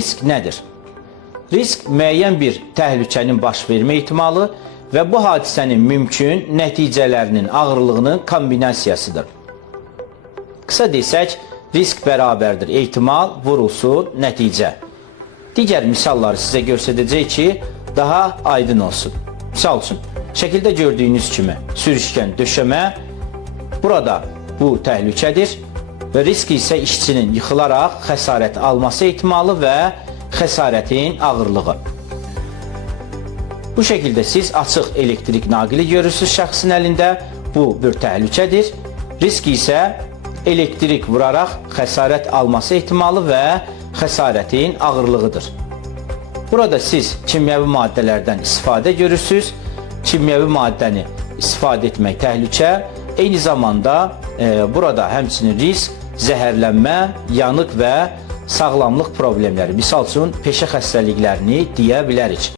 Risk nədir? Risk müəyyən bir təhlükənin baş vermə ehtimalı və bu hadisənin mümkün nəticələrinin ağırlığının kombinasiyasıdır. Qısa desək, risk bərabərdir ehtimal vurulsun nəticə. Digər misalları sizə göstərəcək ki, daha aydın olsun. Misal üçün, şəkildə gördüyünüz kimi sürüşkən döşəmə, burada bu təhlükədir və risk isə işçinin yıxılaraq xəsarət alması ehtimalı və xəsarətin ağırlığı. Bu şəkildə siz açıq elektrik naqili görürsünüz şəxsin əlində, bu bir təhlükədir. Risk isə elektrik vuraraq xəsarət alması ehtimalı və xəsarətin ağırlığıdır. Burada siz kimyəvi maddələrdən istifadə görürsünüz. Kimyəvi maddəni istifadə etmək təhlükə, eyni zamanda burada həmçinin risk, zəhərlənmə, yanıq və sağlamlıq problemləri, misal üçün peşə xəstəliklərini deyə bilərik.